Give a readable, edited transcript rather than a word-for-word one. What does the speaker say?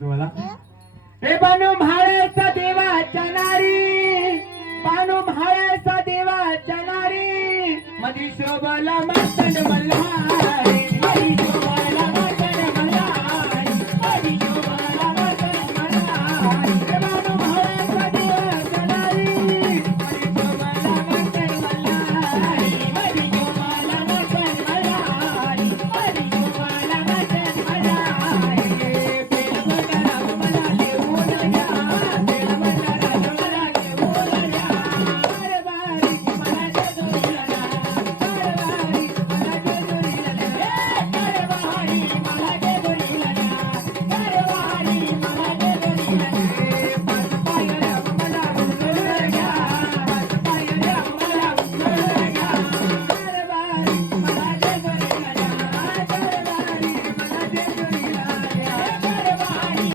तुम्हाला हे बानू म्हाळ्याचा देवाच्या नारी, बानू म्हाळ्याचा देवाच्या नारी, मधी शोभला